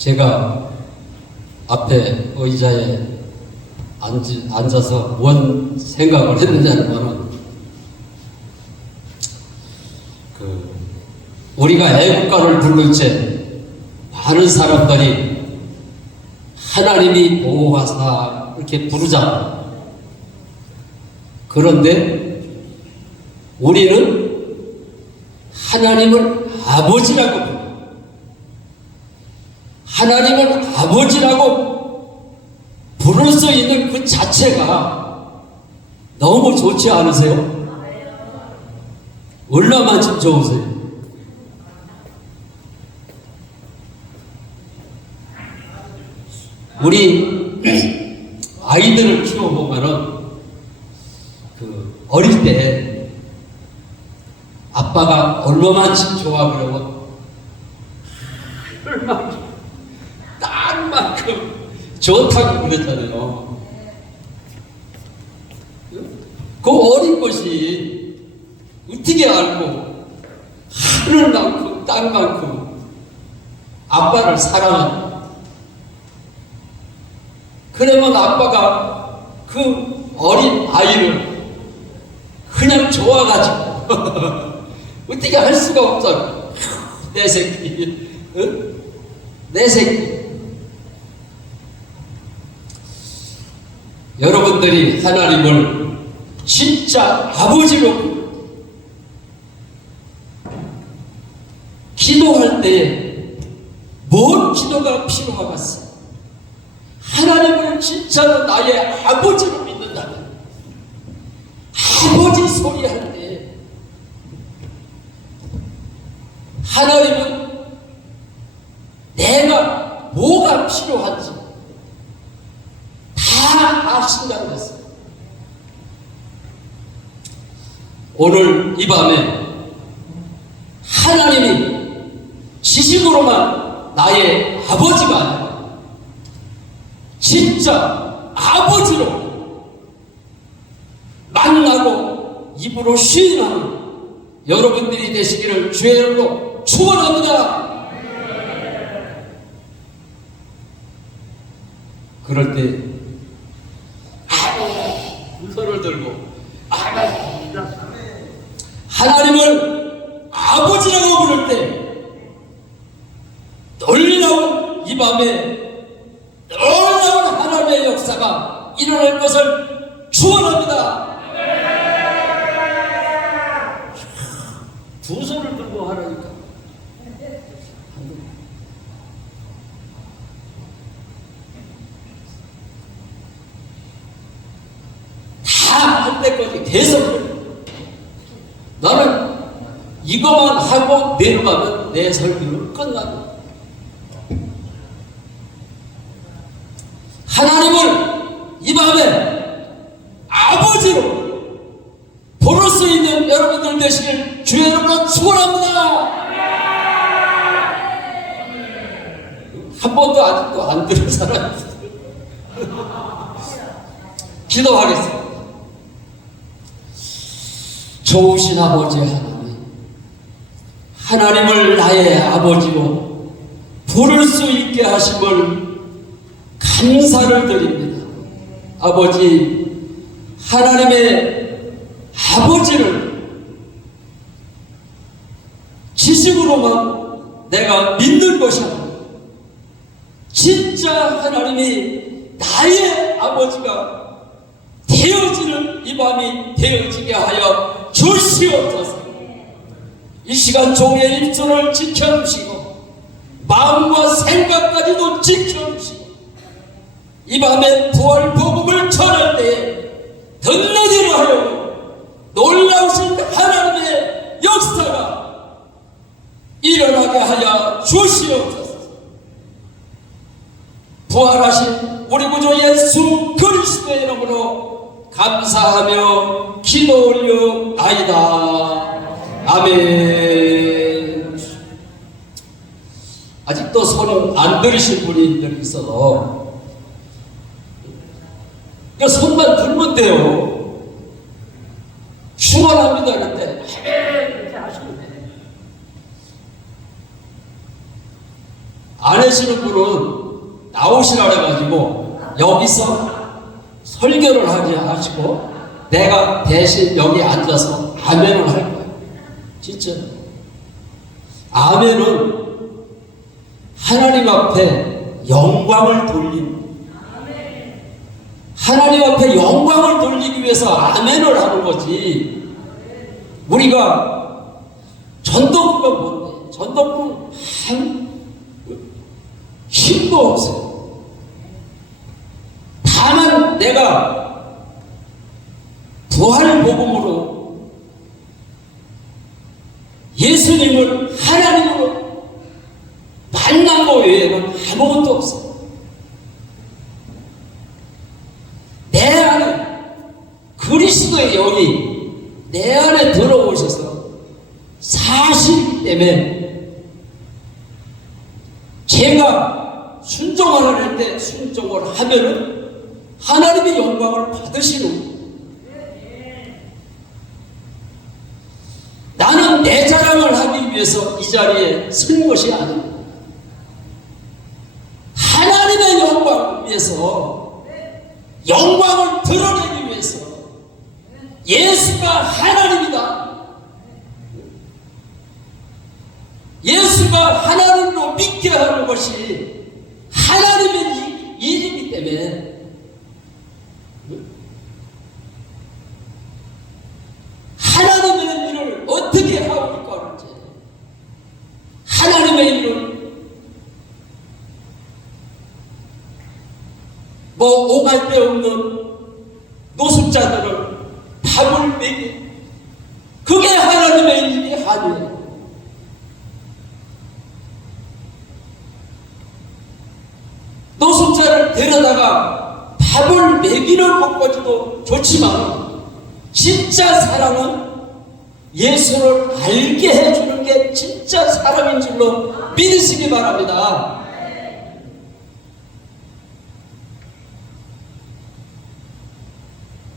제가 앞에 의자에 앉아서 뭔 생각을 했느냐는 우리가 애국가를 부를 때 많은 사람들이 하나님이 보호하사 이렇게 부르잖아. 그런데 우리는 하나님을 아버지라고 불러. 하나님을 아버지라고 부를 수 있는 그 자체가 너무 좋지 않으세요? 얼마만큼 좋으세요? 우리 아이들을 키워보면은 어릴 때 아빠가 얼마만큼 좋아 그러고 딸만큼 좋다고 그랬잖아요. 그 어린 것이 어떻게 알고 하늘만큼 땅만큼 아빠를 사랑하는. 그러면 아빠가 그 어린 아이를 그냥 좋아가지고 어떻게 할 수가 없잖아. 내 새끼, 응? 내 새끼. 여러분들이 하나님을 진짜 아버지로 기도할 때 뭔 기도가 필요하겠어? 하나님을 진짜로 나의 아버지로 믿는다면 아버지 소리 할 때 하나님은 내가 뭐가 필요한지 다 아신다는 것을. 오늘 이 밤에 하나님이 지식으로만 나의 아버지가 아니라 진짜 아버지로 만나고 입으로 시인하는 여러분들이 되시기를 주의 이름으로 축원합니다. 그럴 때 손을 들고 하나님을 아버지라고 부를 때 놀라운 이 밤에 놀라운 하나님의 역사가 일어날 것을 축원합니다. 두 손을 들고 하라니까. 다 할 때까지 계속. 나는 이것만 하고 내려가면 내 설교는 끝난다. 하나님을 이 밤에 아버지로 부를 수 있는 여러분들 되시길 주의 이름으로 축원합니다. 한 번도 아직도 안 들은 사람이 있어요. 기도하겠습니다. 좋으신 아버지 하나님을 나의 아버지로 부를 수 있게 하심을 감사를 드립니다. 아버지, 하나님의 아버지를 지식으로만 내가 믿는 것이 아니라 진짜 하나님이 나의 아버지가 되어지는 이 밤이 되어지게 하여 주시옵소서. 이 시간 종의 입술을 지켜주시고 마음과 생각까지도 지켜주시고 이 밤에 부활 복음을 전할 때에 덧나디로 하여 놀라우신 하나님의 역사가 일어나게 하여 주시옵소서. 부활하신 우리 구주 예수 그리스도의 이름으로 감사하며 기도 올려나이다. 아멘. 아직도 손을 안 들으신 분이 있어도 손만 들면 돼요. 축원합니다. 그때 이렇게 하시면 돼. 안 하시는 분은 나오시라 그래가지고 여기서 설교를 하게 하시고 내가 대신 여기 앉아서 아멘을 할 거예요. 진짜. 아멘은 하나님 앞에 영광을 돌리는, 하나님 앞에 영광을 돌리기 위해서 아멘을 하는 거지. 우리가 전도부가 뭔데? 전도부는 한 힘도 없어요. 다만 내가 부활 복음으로 예수님을 하나님으로 만난 거 외에는 아무것도 없어요. 내 안에 그리스도의 영이 내 안에 들어오셔서 사실 때문에 제가 순종을 할 때 순종을 하면은 하나님의 영광을 받으시는 거예요. 나는 내 자랑을 하기 위해서 이 자리에 쓴 것이 아닙니다. 하나님의 영광을 위해서, 영광을 드러내기 위해서, 예수가 하나님이다, 예수가 하나님으로 믿게 하는 것이 하나님의 일이기 때문에 하나님의 일을 어떻게 하고 하는지, 하나님의 일을 오갈 데 없는 노숙자들을 밥을 먹이, 그게 하나님의 일이 아니에요. 노숙자를 데려다가 밥을 먹이는 것까지도 좋지만 진짜 사랑은 예수를 알게 해주는 게 진짜 사랑인 줄로 믿으시기 바랍니다.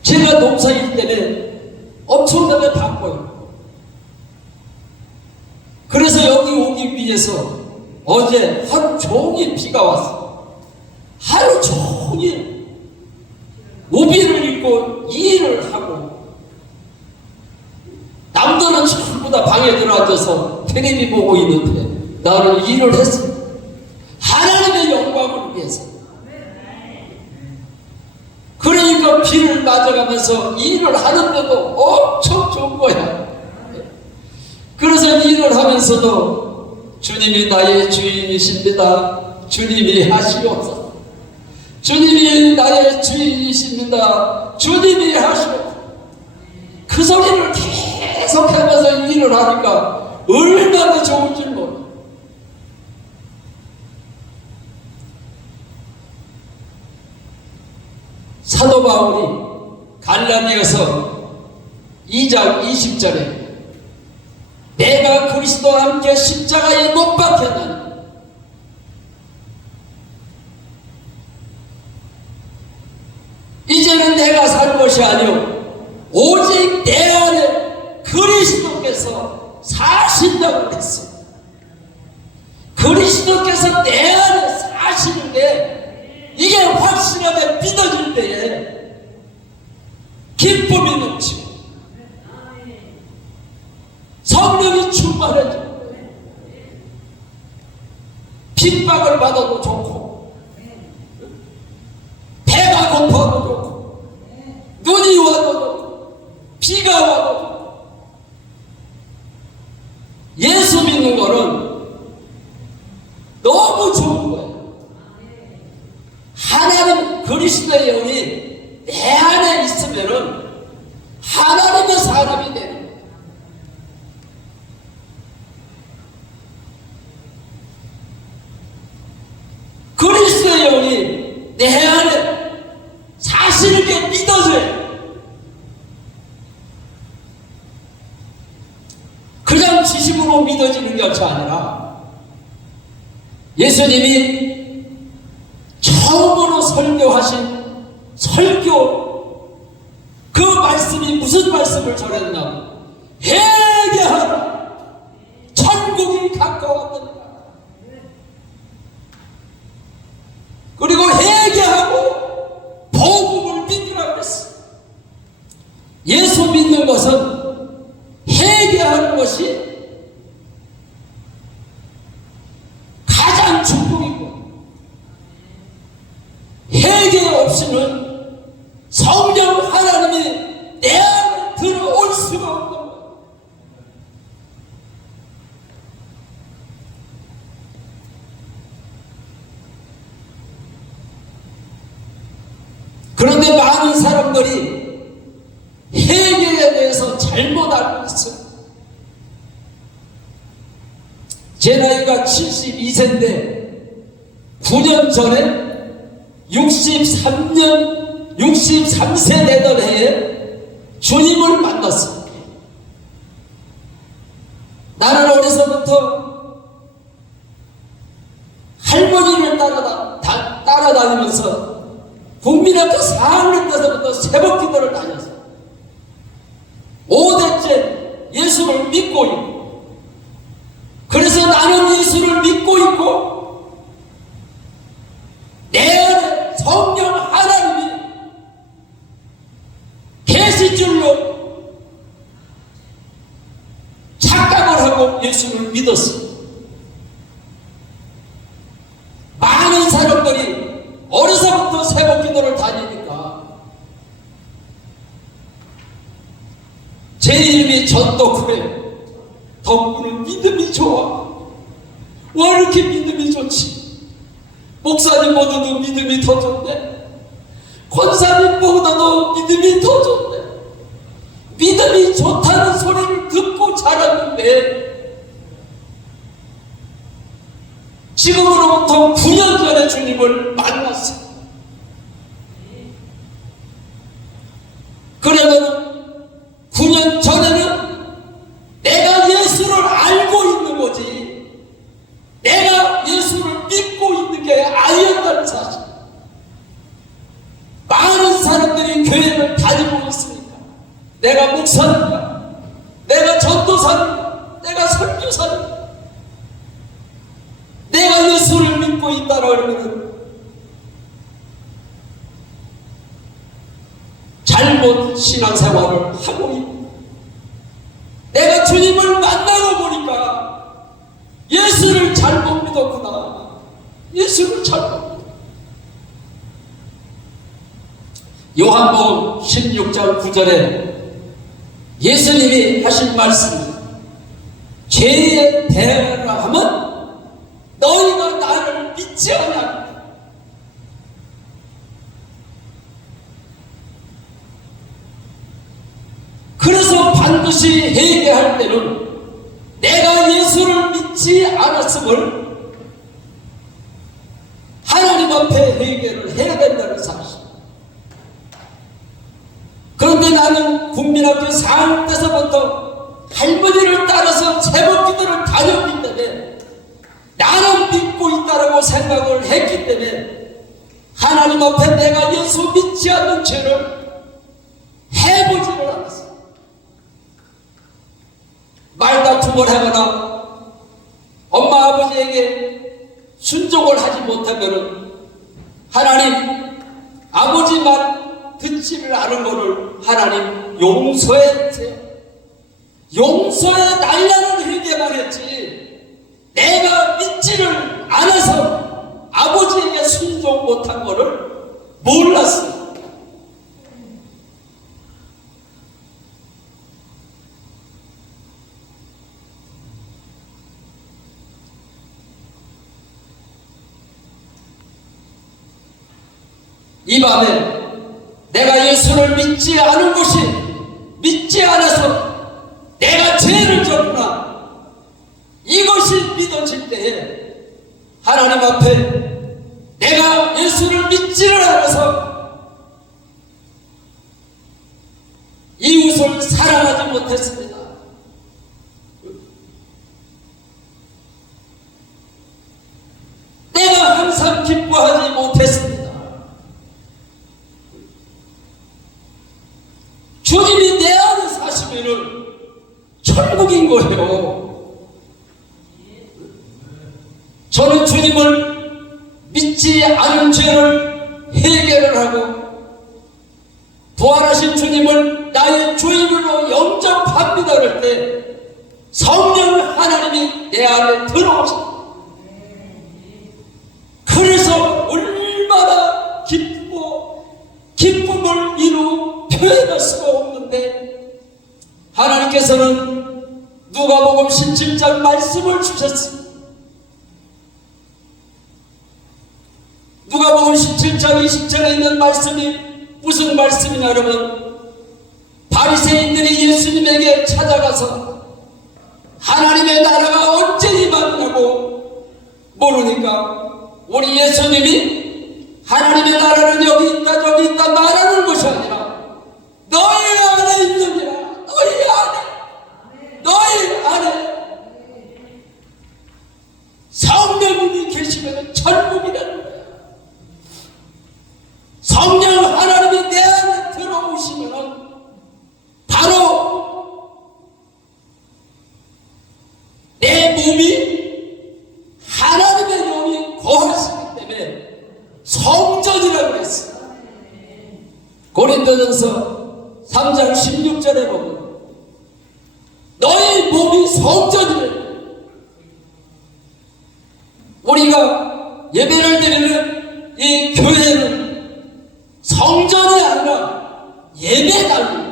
제가 농사일 때문에 엄청나게 바빠요. 그래서 여기 오기 위해서 어제 하루 종일 비가 왔어. 하루 종일 우비를 입고 일을 하고, 남들은 전부 다 방에 들어앉아서 텔레비 보고 있는데 나는 일을 했어. 하나님의 영광을 위해서. 그러니까 비를 맞아가면서 일을 하는데도 엄청 좋은 거야. 그래서 일을 하면서도 주님이 나의 주인이십니다, 주님이 하시옵소서, 주님이 나의 주인이십니다, 주님이 하시옵소서, 그 소리를 계속하면서 일을 하니까 얼마나 좋은 줄 몰라. 사도 바울이 갈라디아서 2장 20절에 내가 그리스도와 함께 십자가에 못 박혔나니 이제는 내가 살 것이 아니오 오직 내 안에 그리스도께서 사신다고 했어요. 그리스도께서 내 안에 사시는 게 이게 확실하게 믿어질 때에 기쁨이 넘치고 성령이 충만해지고 핍박을 받아도 좋고 배가 고파도 좋고 눈이 와도 좋고 비가 와도 좋고, 예수 믿는 거는 너무 좋은 거예요. 하나님 그리스도의 영이 내 안에 있으면은 하나님의 사람이 되는 거예요. 그리스도의 영이 내 안에 사실 있게 믿어져요. 그냥 지식으로 믿어지는 것이 아니라 예수님이 처음으로 설교하신 설교, 그 말씀이 무슨 말씀을 전했나? 회개하라, 천국이 가까웠느니라. 예수 믿는 것은 회개하는 것이 가장 축복이고, 회개 없이는 성령 하나님이 내 안에 들어올 수가 없는 거예요. 그런데 많은 사람들이 회개에 대해서 잘못 알고 있어요. 제 나이가 72세인데 9년 전에 63세 되던 해에 주님을 만났습니다. 나는 어려서부터 할머니를 따라다니면서 국민학교 4학년 때서부터 새벽 기도를 다녔어요. 5대째 예수를 믿고 있고, 그래서 나는 예수를 믿고 있고, 내 안에 성령 하나님이 계신 줄로 착각을 하고 예수를 믿었어요. 많은 사람들이 어려서부터 새벽 기도를 다니니까 제 이름이 전덕후예요. 덕후는 믿음이 좋아. 왜 이렇게 믿음이 좋지? 목사님보다도 믿음이 더 좋네. 권사님보다도 믿음이 더 좋네. 믿음이 좋다는 소리를 듣고 자랐는데 지금으로부터 9년 전에 주님을 만났어요. 그러면 9년 전에는 내가 예수를 알고 있는 거지, 내가 예수를 믿고 있는 게 아니었다는 사실. 많은 사람들이 교회를 다니고 있으니까 내가 목사니까, 내가 전도사니까, 내가 선교사니까, 내가 예수를 믿고 있다고 그러면 잘못 신앙생활을 하고 있고, 내가 주님을 만나고 보니까 예수를 잘못 믿었구나. 예수를 잘못 믿었구나. 요한복음 16장 9절에 예수님이 하신 말씀입니다. 죄에 대하라 하면 너희가 나를 믿지 않냐. 그래서 반드시 회개할 때는 내가 예수를 믿지 않았음을 하나님 앞에 회개를 해야 된다는 사실. 그런데 나는 국민학교 4학년 때서부터 할머니를 따라서 새벽 기도를 다녔기 때문에, 나는 믿고 있다라고 생각을 했기 때문에 하나님 앞에 내가 예수 믿지 않는 죄를 해보지를 않았어요. 말다툼을 하거나 엄마 아버지에게 순종을 하지 못하면 하나님 아버지 말 듣지를 않은 것을 하나님 용서해 주세요. 용서해 달라는 회개만 했지, 내가 믿지를 않아서 아버지에게 순종 못한 것을 몰랐어요. 이 밤에 내가 예수를 믿지 않은 것이, 믿지 않아서 내가 죄를 졌구나, 이것이 믿어질 때에 하나님 앞에 내가 예수를 믿지를 않아서 이웃을 사랑하지 못했습니다. 내가 항상 기뻐하지 못했습니다. 주님이 내 안에 사시면은 천국인 거예요. 저는 주님을 믿지 않은 죄를 해결을 하고 부활하신 주님을 나 나의 주인으로 영접합니다 그럴 때 성령 하나님이 내 안에 들어오십니다. 그래서 얼마나 기쁘고 기쁨을 이루 표현할 수가 없는데 하나님께서는 누가복음 17장 말씀을 주셨습니다. 누가복음 17장 20절에 있는 말씀이 무슨 말씀이냐 여러분, 바리새인들이 예수님에게 찾아가서 하나님의 나라가 언제 임하느냐고 모르니까 우리 예수님이 하나님의 나라는 여기 있다 저기 있다 말하는 것이 아니라 너희 안에 있느니라. 너희 안에 성령님이 계시면 천국이라는 거야. 성령 하나님이 내 안에 들어오시면 바로 내 몸이 하나님의 영이 거하시기 때문에 성전이라고 했어요. 고린도전서 3장 16절에 보면 너희 몸이 성전이래. 우리가 예배를 드리는 이 교회는 성전이 아니라 예배당입니다.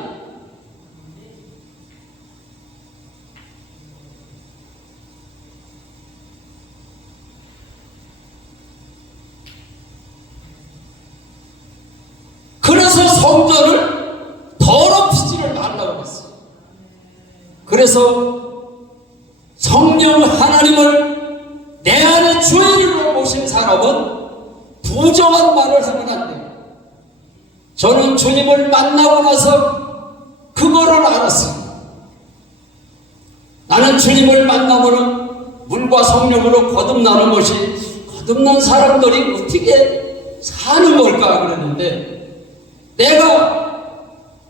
그래서 성전을 더럽히지를 말라고 했어요. 그래서 성령 하나님을 내 안에 주인으로 모신 사람은 부정한 말을 하면 안 돼요. 저는 주님을 만나고 나서 그거를 알았습니다. 나는 주님을 만나면 물과 성령으로 거듭나는 것이, 거듭난 사람들이 어떻게 사는 걸까 그랬는데, 내가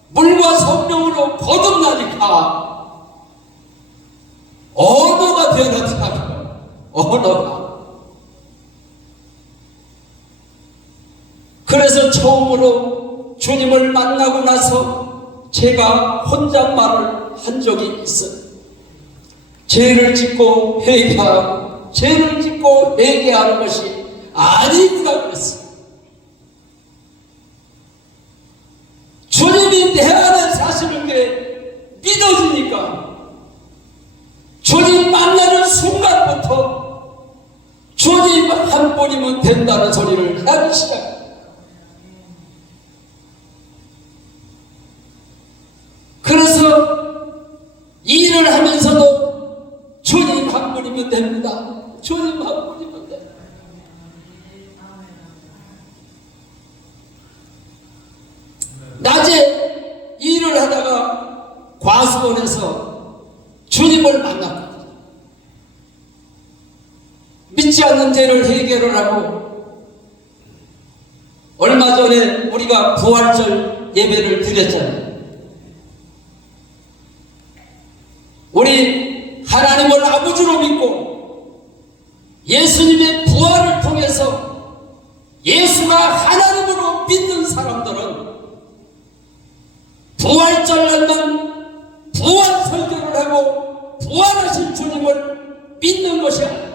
물과 성령으로 거듭나니까 언어가 변하더라고요. 언어가. 그래서 처음으로 주님을 만나고 나서 제가 혼잣말을 한 적이 있어요. 죄를 짓고 회개하고 죄를 짓고 회개하는 것이 아니구나 그랬어요. 주님이 내 안에 사시는 게 믿어지니까 주님 만나는 순간부터 주님 한 분이면 된다는 소리를 하기 시작합니다. 그래서 일을 하면서도 주님 한 분이면 됩니다. 주님 한 분이면 됩니다. 낮에 일을 하다가 과수원에서 주님을 만났거든요. 믿지 않는 죄를 해결을 하고, 얼마 전에 우리가 부활절 예배를 드렸잖아요. 우리 하나님을 아버지로 믿고 예수님의 부활을 통해서 예수가 하나님으로 믿는 사람들은 부활절 날만 부활 설교를 하고 부활하신 주님을 믿는 것이 아니에요.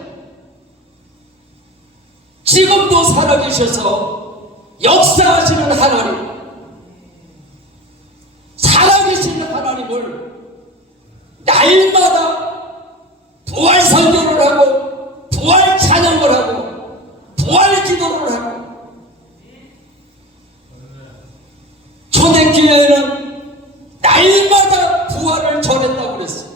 지금도 살아계셔서 역사하시는 하나님, 살아계신 하나님을 날마다 부활 설교를 하고 부활 찬양을 하고 부활 기도를 하고, 초대교회는 날마다 부활을 전했다고 그랬어요.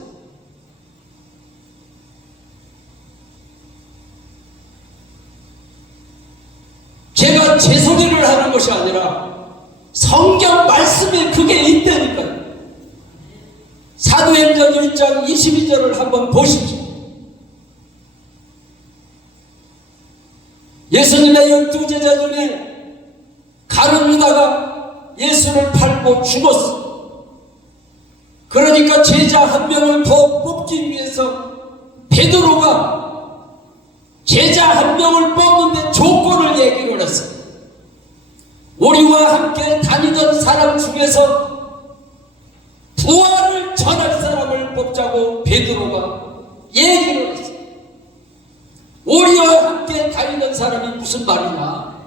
제가 제 소리를 하는 것이 아니라 성경 말씀에 그게 있다니까요. 사도행전 1장 22절을 한번 보십시오. 예수님의 12제자 중에 가룟 유다가 예수를 팔고 죽었어. 그러니까 제자 한 명을 더 뽑기 위해서 베드로가 제자 한 명을 뽑는데 조건을 얘기를 했어요. 우리와 함께 다니던 사람 중에서 부활을 전할 사람을 뽑자고 베드로가 얘기를 했어요. 우리와 함께 다니는 사람이 무슨 말이냐?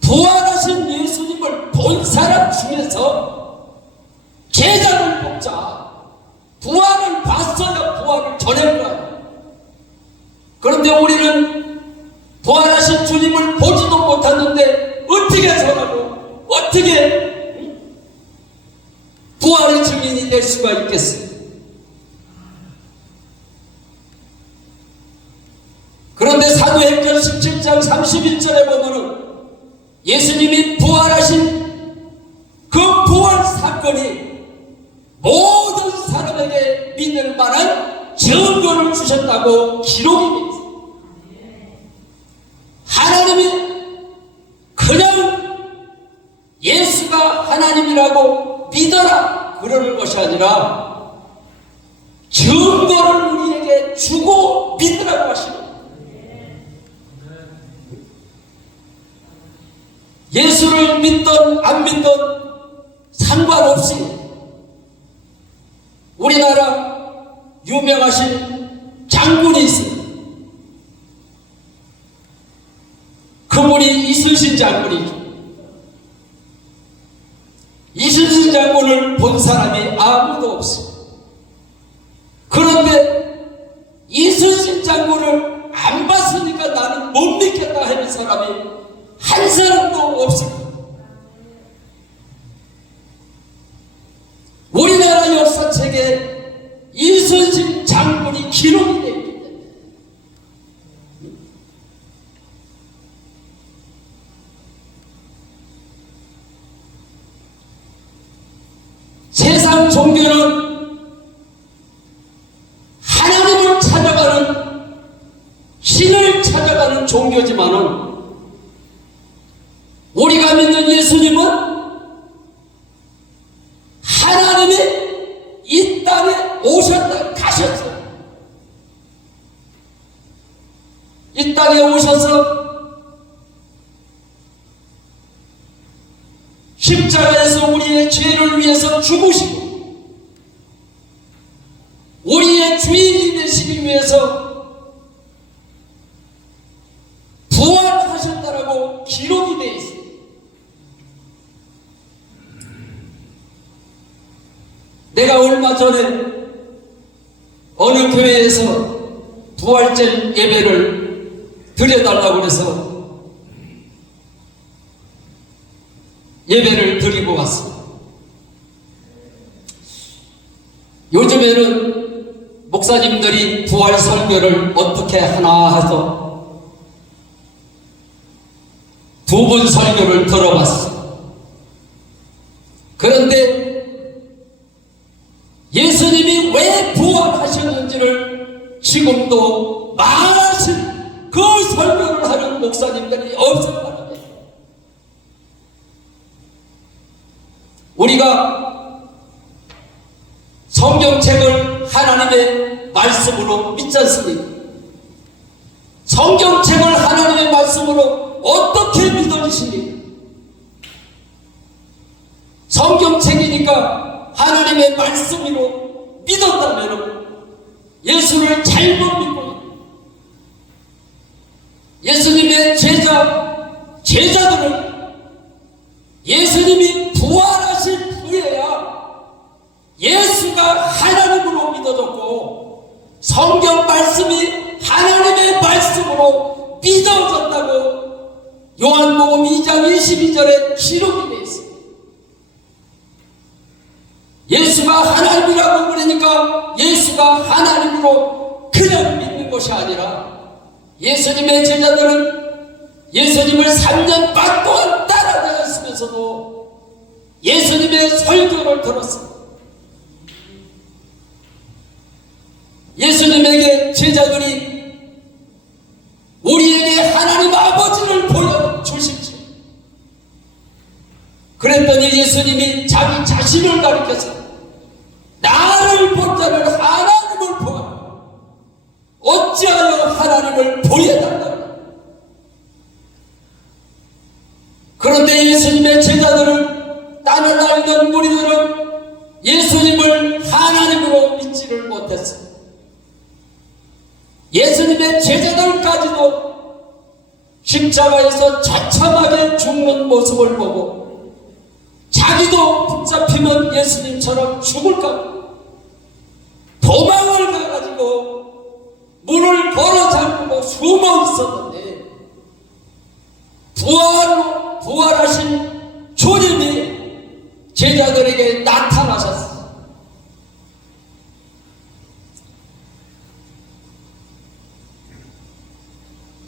부활하신 예수님을 본 사람 중에서 제자를 뽑자. 부활을 봤어야 부활을 전할 거야. 그런데 우리는 부활하신 주님을 보지도 못했는데 어떻게 전하고 어떻게 부활의 증인이 될 수가 있겠어요? 그런데 사도행전 17장 31절에 보면은 예수님이 부활하신 그 부활 사건이 모든 사람에게 믿을 만한 증거를 주셨다고 기록이 되어 있습니다. 하나님이 그냥 예수가 하나님이라고 믿어라 그러는 것이 아니라 증거를 우리에게 주고 믿으라고 하십니다. 예수를 믿던 안 믿던 상관없이 우리나라 유명하신 장군이 있어요. 그분이 이순신 장군이죠. 이순신 장군을 본 사람이 아무도 없어요. 그런데 이순신 장군을 안 봤으니까 나는 못 믿겠다 하는 사람이 한 사람도 없을 거예요. 우리나라 역사책에 이순신 장군이 기록이 되어 있기 때문에 세상 종교는 하나님을 찾아가는 신을 찾아가는 종교지만은 우리가 믿는 예수님은 하나님이 이 땅에 오셨다 가셨어요. 이 땅에 오셔서 십자가에서 우리의 죄를 위해서 죽으시고 우리의 주인이 되시기 위해서 부활하셨다라고 기록이 되어 있습니다. 내가 얼마 전에 어느 교회에서 부활절 예배를 드려달라고 해서 예배를 드리고 왔습니다. 요즘에는 목사님들이 부활 설교를 어떻게 하나 해서 두 번 설교를 들어봤습니다. 그런데 예수님이 왜 부활하셨는지를 지금도 많은 그 설교를 하는 목사님들이 없을 겁니다. 우리가 성경책을 하나님의 말씀으로 믿지 않습니까? 성경책을 하나님의 말씀으로 어떻게 믿어지십니까? 성경책이니까 하나님의 말씀으로 믿었다면 예수를 잘못 믿고 예수님의 제자들은 예수님이 부활하신 후에야 예수가 하나님으로 믿어졌고 성경 말씀이 하나님의 말씀으로 믿어졌다고 요한복음 2장 22절에 기록이 되어 있습니다. 예수가 하나님이라고 그러니까 예수가 하나님으로 그냥 믿는 것이 아니라 예수님의 제자들은 예수님을 3년 반 동안 따라다녔으면서도 예수님의 설교를 들었습니다. 예수님에게 제자들이 우리에게 하나님 아버지를 보여주십시오. 그랬더니 예수님이 자기 자신을 가리켜서 나를 본 자는 하나님을 보아 어찌하여 하나님을 보여달라고. 그런데 예수님의 제자들은 딴을 알던 무리들은 예수 못했어요. 예수님의 제자들까지도 십자가에서 처참하게 죽는 모습을 보고 자기도 붙잡히면 예수님처럼 죽을까 도망을 가가지고 문을 걸어 잠그고 숨어 있었는데 부활하신 주님이 제자들에게 나타나셨어요.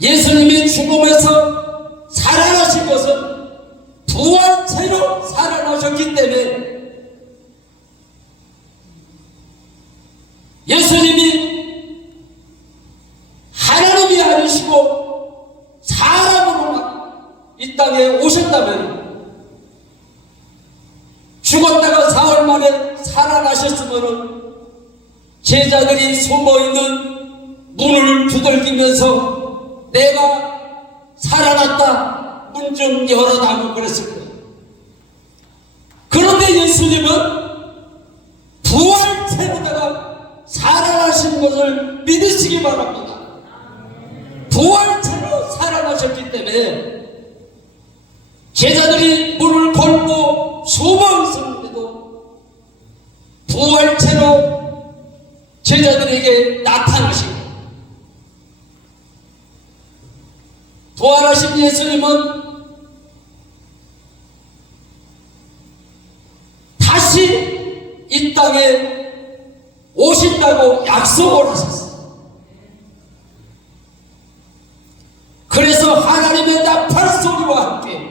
예수님이 죽음에서 살아나신 것은 부활체로 살아나셨기 때문에 예수님이 하나님이 아니시고 사람으로만 이 땅에 오셨다면 죽었다가 사흘 만에 살아나셨으면 제자들이 숨어있는 문을 두들기면서 내가 살아났다 문 좀 열어달라고 그랬을 거예요. 그런데 예수님은 부활체로다가 살아나신 것을 믿으시기 바랍니다. 부활체로 살아나셨기 때문에 제자들이 문을 걸고 숨어 있었는데도 부활체로 제자들에게 나타나시고 부활하신 예수님은 다시 이 땅에 오신다고 약속을 하셨어요. 그래서 하나님의 나팔 소리와 함께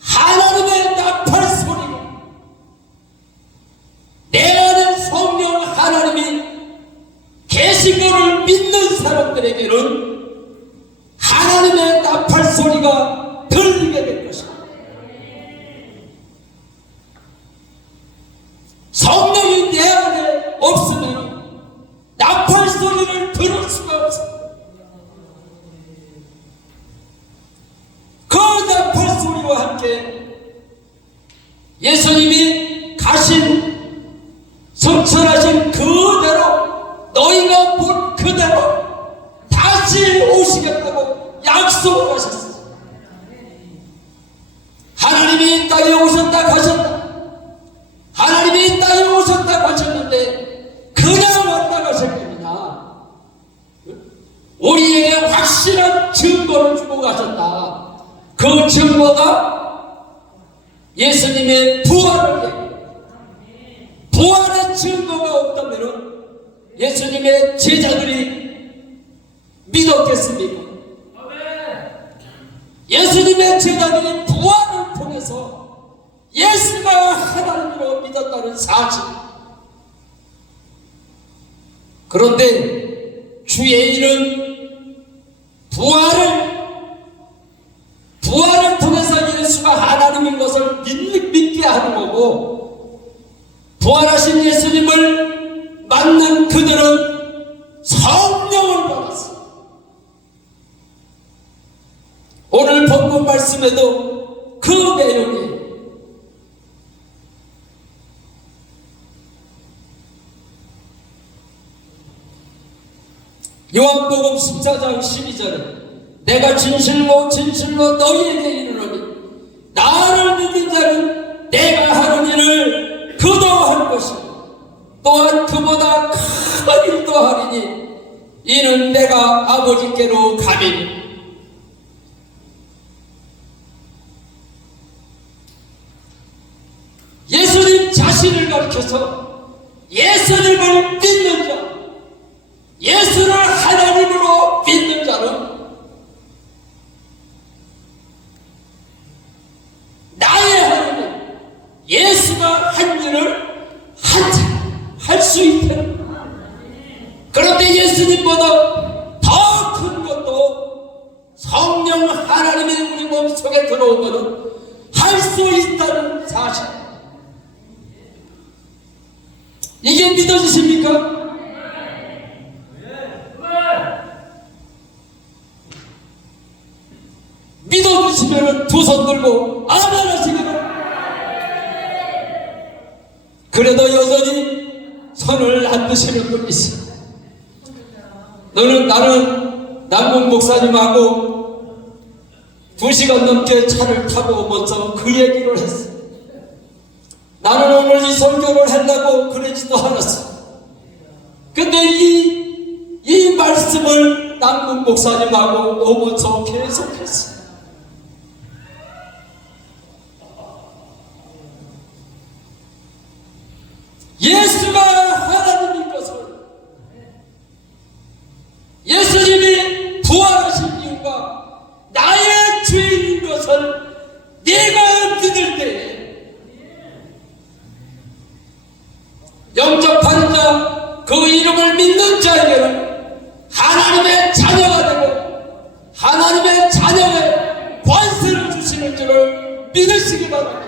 하나님의 나팔 소리가 내 안에 성령 하나님이 계신 것을 믿는 사람들에게는 하나님의 나팔 소리가 들리게 될 것입니다. 성령이 내 안에 없으면 나팔 소리를 들을 수가 없습니다. 그 나팔 소리와 함께 예수님이 가신 성천하신 그대로 너희가 본 그대로 다시 오시겠다고 약속을 하셨어요. 하나님이 이 땅에 오셨다 가셨다. 하나님이 이 땅에 오셨다 가셨는데 그냥 왔다 가실 겁니다. 우리에게 확실한 증거를 주고 가셨다. 그 증거가 예수님의 부활을 얘기해요. 부활의 증거가 없다면 예수님의 제자들이 믿었겠습니까? 예수님의 제자들이 부활을 통해서 예수가 하나님으로 믿었다는 사실. 그런데 주의 일은 부활을 통해서 예수가 하나님인 것을 믿게 하는 거고, 부활하신 예수님을 만난 그들은 성령을 받았어요. 오늘 본문 말씀에도 그 내용이 요한복음 14장 12절에 내가 진실로 진실로 너희에게 이르노니 나를 믿는 자는 내가 하는 일을 그도 할 것이고 또한 그보다 큰 일도 하리니 이는 내가 아버지께로 가미니. 예수님 자신을 가리켜서 예수님을 믿는 자, 예수를 하나님으로 믿는 자는 나의 하나님 예수가 한 일을 할 수 있다. 그런데 예수님보다 더 큰 것도 성령 하나님이 우리 몸속에 들어오면 할 수 있다는 사실. 이게 믿어지십니까? 믿어주시면 두 손 들고 아멘 하시기 바랍니다. 그래도 여전히 손을 안 드시는 분이 있어. 나는 남궁 목사님하고 2시간 넘게 차를 타고 오면서 그 얘기를 했어. 나는 오늘 이 설교를 하려고 그러지도 않았어. 근데 이 말씀을 남궁 목사님하고 오면서 계속했어. 예수가 하나님인 것을, 예수님이 부활하신 이유가 나의 죄인인 것을 네가 믿을 때에 영접하는 자, 그 이름을 믿는 자에게는 하나님의 자녀가 되고 하나님의 자녀의 권세를 주시는 줄을 믿으시기 바랍니다.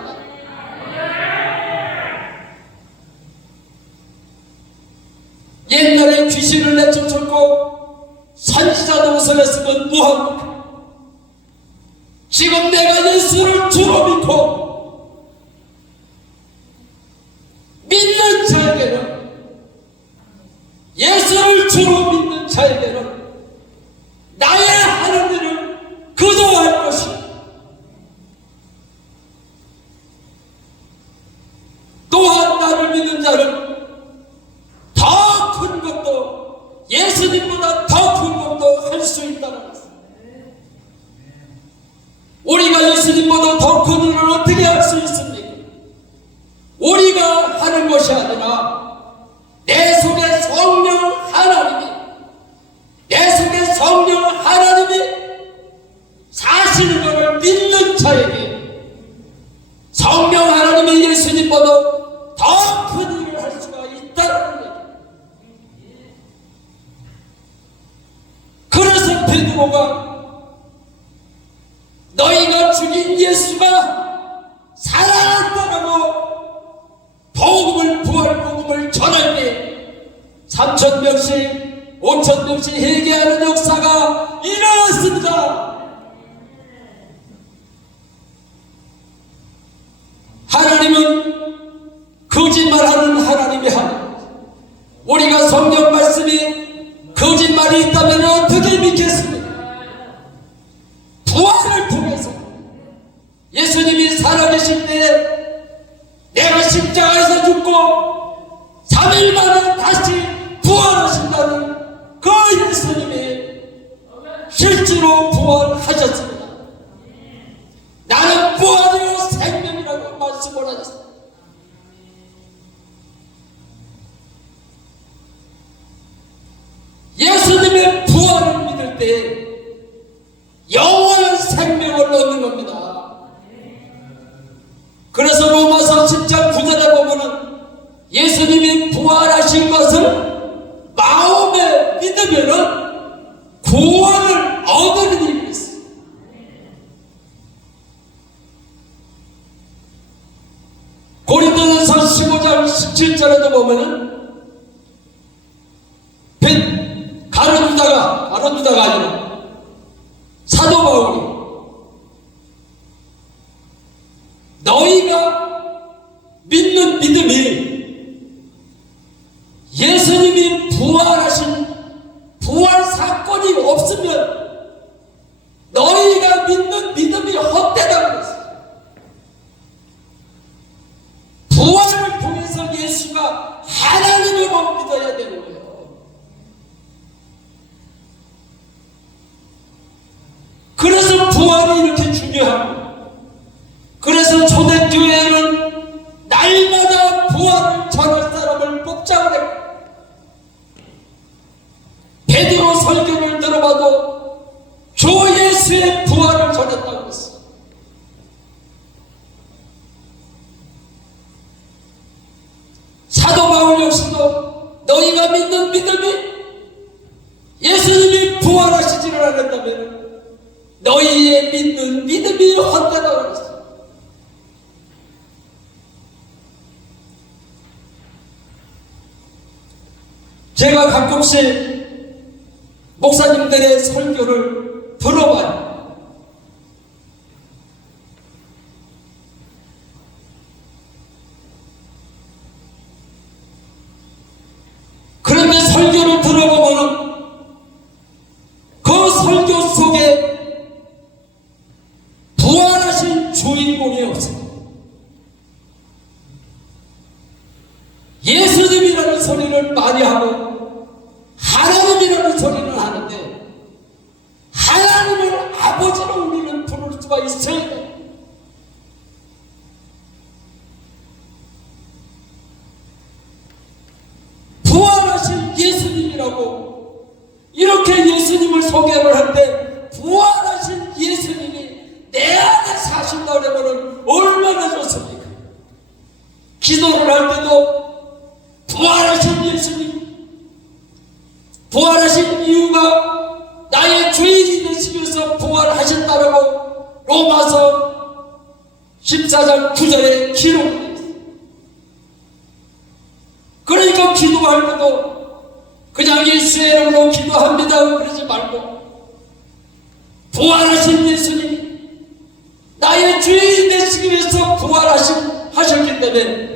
옛날에 귀신을 내쫓았고 선지자 노릇을 했으면 무한. 지금 내가 예수를 주로 믿고 믿는 자에게는, 예수를 주로 믿는 자에게는 나의 하나님을 거둬할 것이, 또한 나를 믿는 자는 더 큰 것도, 예수님보다 더 큰 것도 할 수 있다는 것입니다. 우리가 예수님보다 더 큰 일을 어떻게 할 수 있습니까? 우리가 하는 것이 아니라 내 속에 성령 하나님이, 내 속에 성령 하나님이 사시는 것을 믿는 자에게 성령 하나님이 예수님보다 더 큰 일을 할 수가 있다는 거예요. 그래서 베드로가 너희가 죽인 예수가 살아났다고 복음을, 부활 복음을 전할 때 3,000명씩 5,000명씩 회개하는 역사가 일어났습니다. 하나님은 거짓말하는 하나님이 하나님. 우리가 성경 말씀이 거짓말이 있다면 어떻게 믿겠습니까? 부활을 통해서 예수님이 살아계실 때 내가 십자가에서 죽고 3일 만에 다시 부활하신다는 그 예수님이 실제로 부활하셨습니다. 나는 부활이요 생명이라고 말씀을 하셨습니다. 예수님의 부활을 믿을 때 영원한 생명을 얻는 겁니다. 그래서 로마서 10장 9절에 보면은 예수님이 부활하신 것을 마음에 믿으면은 구원을 얻는 일이 있어요. 고린도전서 15장 17절에도 보면은 가룟유다가 아니라 사도 바울이 너희가 믿는 믿음이 예수님이 부활하신 부활 사건이 없으면 너희가 믿는 믿음이 헛되다고 그랬어요. 부활을 통해서 예수가 하나님으로 믿어야 되는 거예요. 그래서 부활이 이렇게 중요하고, 그래서 초대교회는 날마다 부활을 전할 사람을 뽑자고 했고, 베드로 설교를 들어봐도 주 예수의 부활을 전했다고 했어. 사도 바울 역시도 너희가 믿는 믿음이 예수님이 부활하시지를 않았다면 너희의 믿는 믿음이 헛되다고 그랬어. 제가 가끔씩 목사님들의 설교를 들어봐요. 주인공이 없습니다. 예수님이라는 소리를 많이 하고 하나님이라는 소리를 하는데 하나님을 아버지로 우리는 부를 수가 있어야 돼요. 부활하신 예수님이라고 이렇게 예수님을 소개를 할 때 부활하신 예수님이 내 안에 사신다고 하면 얼마나 좋습니까? 기도를 할 때도 부활하신 예수님, 부활하신 이유가 나의 주인이 되시기 위해서 부활하셨다라고 로마서 14장 9절에 기록되어 있습니다. 그러니까 기도할 때도 그냥 예수의 이름으로 기도합니다 그러지 말고 부활하신 예수님이 나의 주인이 되시기 위해서 부활하셨기 때문에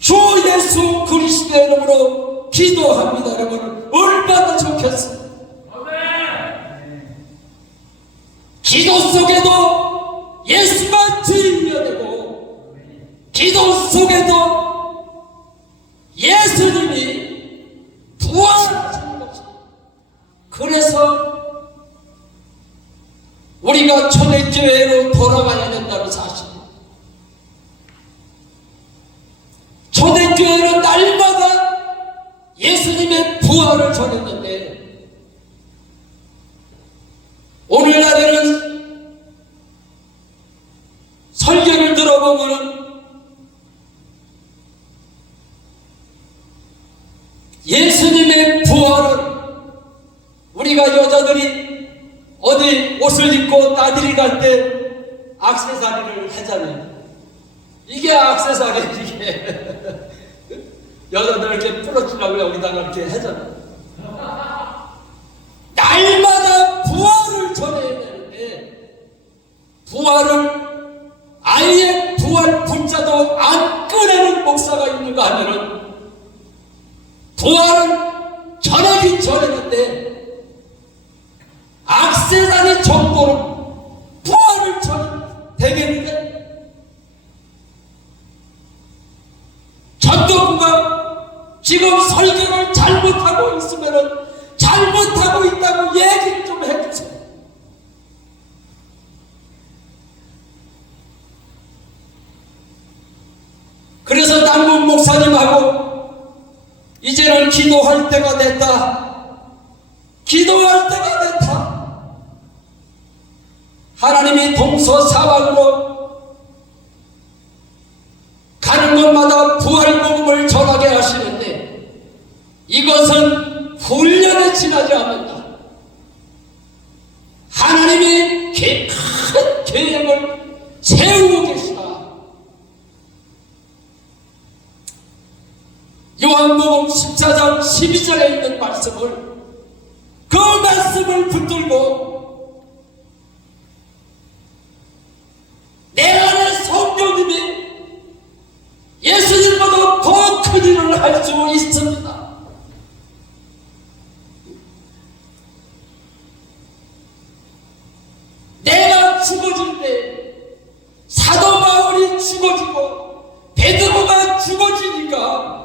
주 예수 그리스도의 이름으로 기도합니다 여러분 얼마나 좋겠어요. 기도 속에도 예수만 주인이어야 되고 기도 속에도 예수님이 부활하시는 것입니다. 그래서 우리가 초대교회로 돌아가야 된다는 사실입니다. 초대교회는 날마다 예수님의 부활을 전했는데 오늘날에는 설교를 들어보면 예수님의 부활은 우리가 여자들이 어디 옷을 입고 나들이 갈 때 액세서리를 하잖아요. 이게 액세서리 이게 여자들 이렇게 풀어주려고 여기다가 이렇게 하잖아요. 날마다 부활을 전해야 되는데 부활을 아예 부활 분자도 안 꺼내는 목사가 있는가 하면은 부활을 전하긴 전했는데 액세서리 정도로 부활을 전 되겠는데 전도부가 지금 설교를 잘못하고 있으면은 잘못하고 있다고 얘기를 좀 해주세요. 그래서 남문 목사님하고 이제는 기도할 때가 됐다. 기도할 때가 됐다. 하나님이 동서사방으로 가는 곳마다 부활복음을 전하게 하시는데 이것은 훈련에 지나지 않는다. 하나님이 큰 계획을 세우고 계시다. 요한복음 14장 12절에 있는 말씀을 그 말씀을 붙들고 내 안에 성령님이 예수님보다 더 큰 일을 할 수 있습니다. 내가 죽어질 때 사도 바울이 죽어지고 베드로가 죽어지니까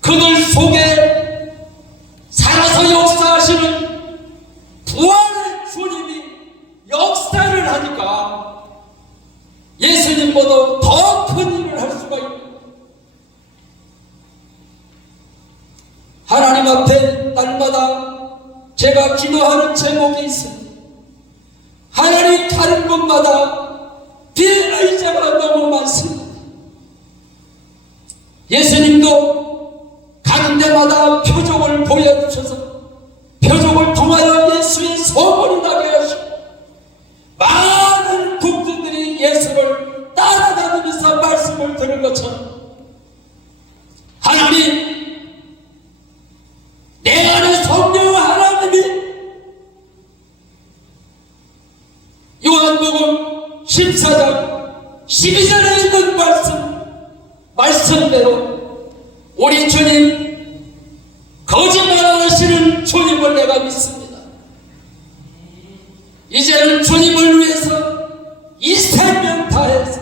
그들 속에 살아서 역사하시는 부활의 주님이 역사를 하니까 예수님보다 더 큰 일을 할 수가 있는 하나님 앞에 날마다 제가 기도하는 제목이 있습니다. 하나님 가는 곳마다 빈 의자가 너무 많습니다. 예수님도 가는 데마다 표적을 보여주셔서 표적을 통하여 예수의 소문이 나게 하시고 많은 국민들이 예수를 따라다니면서 말씀을 들은 것처럼 하나님 내 안에 성령 하나님이 요한복음 14장 12절에 있는 말씀대로 우리 주님 거짓말 안 하시는 내가 믿습니다. 이제는 주님을 위해서 이 생명 다해서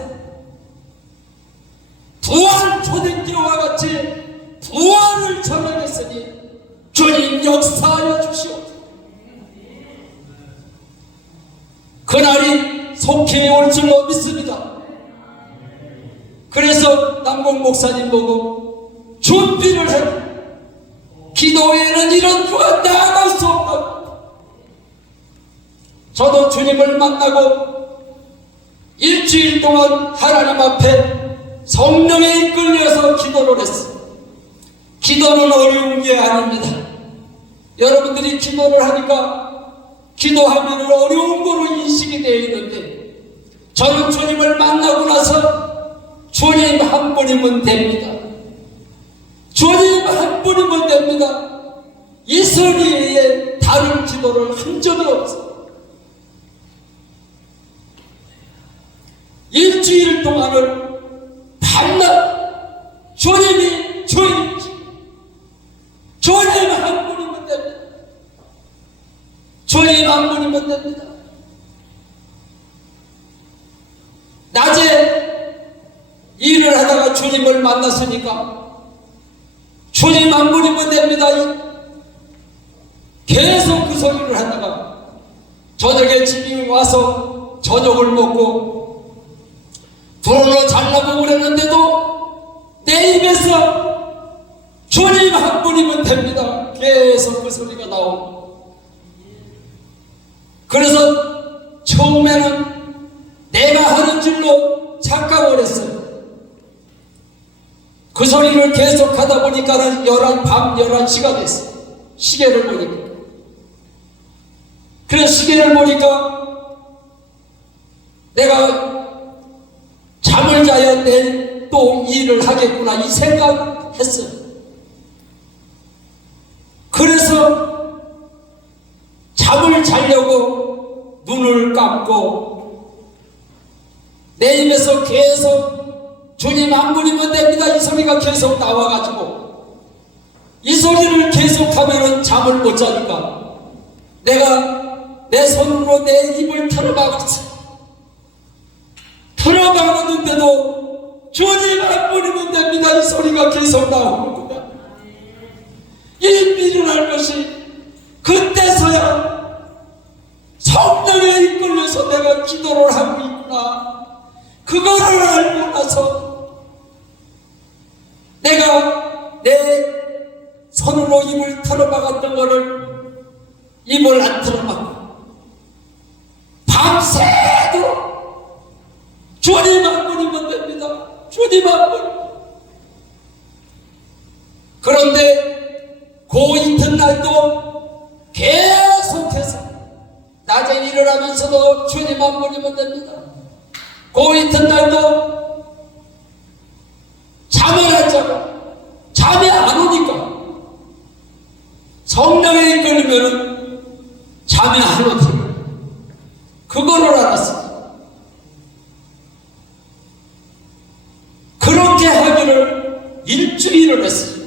부활 초대교와 같이 부활을 전하겠으니 주님 역사하여 주시옵소서. 그날이 속히 올 줄로 믿습니다. 그래서 남궁 목사님 보고 준비를 해. 기도에는 이런 주가 나아갈 수 없다고. 저도 주님을 만나고 일주일 동안 하나님 앞에 성령에 이끌려서 기도를 했어요. 기도는 어려운 게 아닙니다. 여러분들이 기도를 하니까 기도하면 어려운 거로 인식이 되어 있는데, 저는 주님을 만나고 나서 주님 한 분이면 됩니다. 주님 한 분이면 됩니다. 이 소리에 다른 기도를 한 적이 없어요. 일주일 동안을 밤낮 주님이 주인이시, 주님 한 분이면 됩니다. 주님 한 분이면 됩니다. 낮에 일을 하다가 주님을 만났으니까 주님 한 분이면 됩니다. 계속 그 소리를 하다가 저녁에 집에 와서 저녁을 먹고 불을 잘라고 그랬는데도 내 입에서 주님 한 분이면 됩니다. 계속 그 소리가 나오고, 그래서 처음에는 내가 하는 줄로 착각을 했어요. 그 소리를 계속 하다 보니까는 밤 11시가 됐어요. 시계를 보니까. 그래서 시계를 보니까 내가 잠을 자야 내일 또 일을 하겠구나 이 생각했어요. 그래서 잠을 자려고 눈을 감고 내 입에서 계속 주님 한 분이면 됩니다 이 소리가 계속 나와가지고, 이 소리를 계속하면은 잠을 못 자니까 내가 내 손으로 내 입을 털어막았어요. 털어막았는데도 주님 한 분이면 됩니다 이 소리가 계속 나오는 거야. 이 미련할 것이 그때서야 성령에 이끌려서 내가 기도를 하고 있구나, 그거를 알고 나서 내가 내 손으로 입을 털어막았던 거를 입을 안 털어막고 밤새도록 주님 한 분이면 됩니다. 주님 한 분. 그런데 그 이튿날도 계속해서 낮에 일을 하면서도 주님 한 분이면 됩니다. 그 이튿날도 잠을 안 자고 잠이 안 오니까 성령에 이끌리면은 잠이 안 오지. 그거를 알았어요. 그렇게 하기를 일주일을 했어요.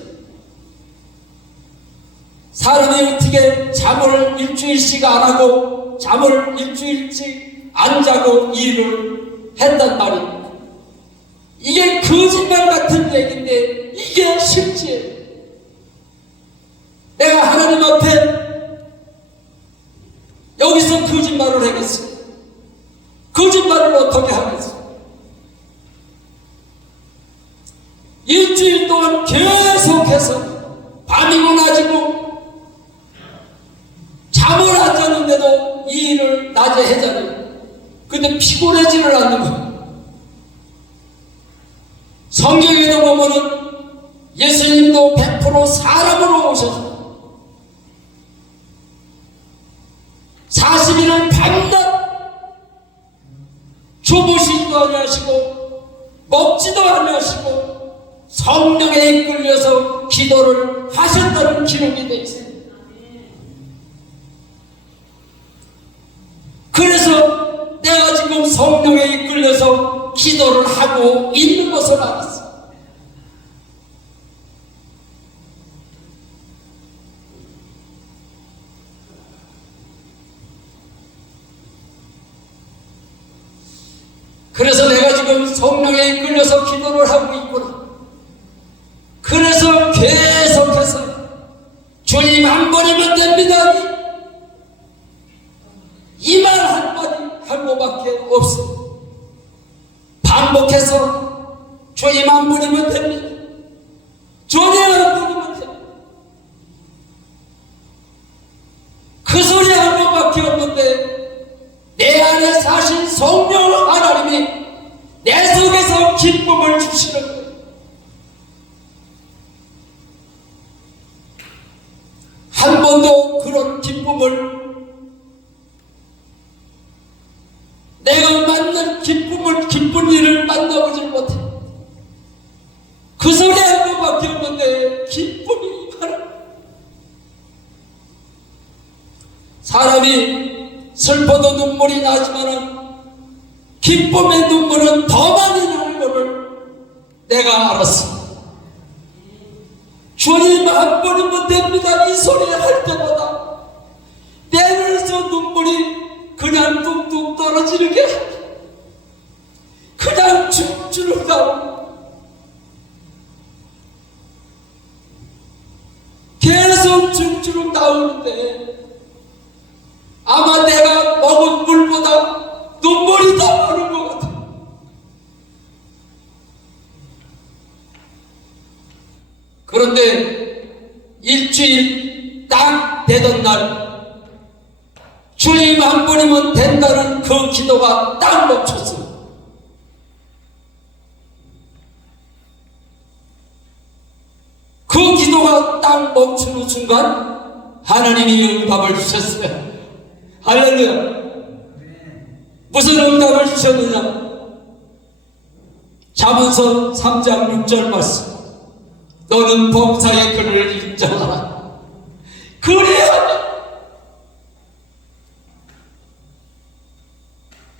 사람이 어떻게 잠을 일주일씩 안 하고 잠을 일주일씩 안 자고 일을 했단 말입니다. 이게 거짓말 같은 얘기인데 이게 실제예요. 내가 하나님 앞에 여기서 거짓말을 하겠어요. 거짓말을 어떻게 하겠어요? 일주일 동안 계속해서 밤이고 낮이고 잠을 안 자는데도 이 일을 낮에 하잖아요. 근데 피곤해지를 않는 거예요. 성경에도 보면은 예수님도 100% 사람으로 오셔서 40일을 밤낮 주무시지도 아니하시고 먹지도 아니하시고 성령에 이끌려서 기도를 하셨다는 기록이 되어 있어요. 그래서 내가 지금 성령에 이끌려서 기도를 하고 있는 것을 알았어. 그래서 내가 지금 성령에 이끌려서 기도를 하고 있구나. 그래서 계속해서 주님 한 번이면 됩니다. 이 말 한마디 한 것밖에 없어. 반복해서 주님 한 번이면 됩니다. 주님 한 번이면 됩니다. 그 소리 한 것밖에 없는데 내 안에 사신 성령 하나님이 내 속에서 기쁨을 주시는 거예요. 한 번도 그런 기쁨을 내가 만난 기쁜 일을 만나보지 못해. 그 소리 한 번밖에 없는데 기쁨이 많아. 사람이 슬퍼도 눈물이 나지만은 기쁨의 눈물은 더 많이 나는 것을 내가 알았어. 주님 한 번이면 됩니다. 이 소리 할 때마다 내 눈에서 눈물이 그냥 뚝뚝 떨어지는 게 그냥 줄줄 나오고 계속 줄줄 나오는데 아마 내가 먹은 물보다 눈물이 더 많은 것 같아. 그런데 일주일 딱 되던 날 주님 한 번이면 된다는 그 기도가 딱 멈췄어요. 그 기도가 딱 멈추는 순간 하나님이 응답을 주셨어요. 할렐루야. 무슨 응답을 주셨느냐? 잠언서 3장 6절 말씀. 너는 범사의 그를 인정하라. 그래야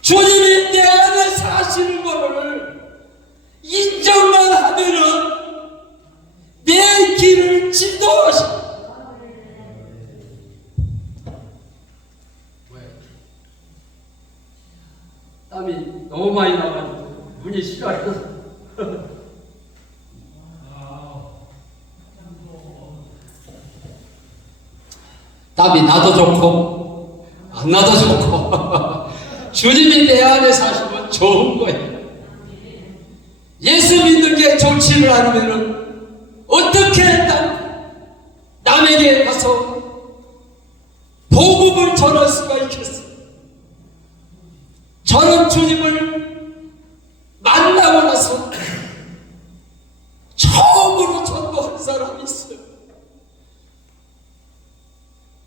주님이 내 안에 사시는 것을 인정만 하면은 내 길을 지도하시고. 땀이 너무 많이 나가지고 눈이 시려서 땀이 나도 좋고 안 나도 좋고 주님이 내 안에 사시면 좋은 거예요. 예수 믿는 게 좋지를 않으면 어떻게 남에게 가서 복음을 전할 수가 있겠어요? 저는 주님을 만나고 나서 처음으로 전도한 사람이 있어요.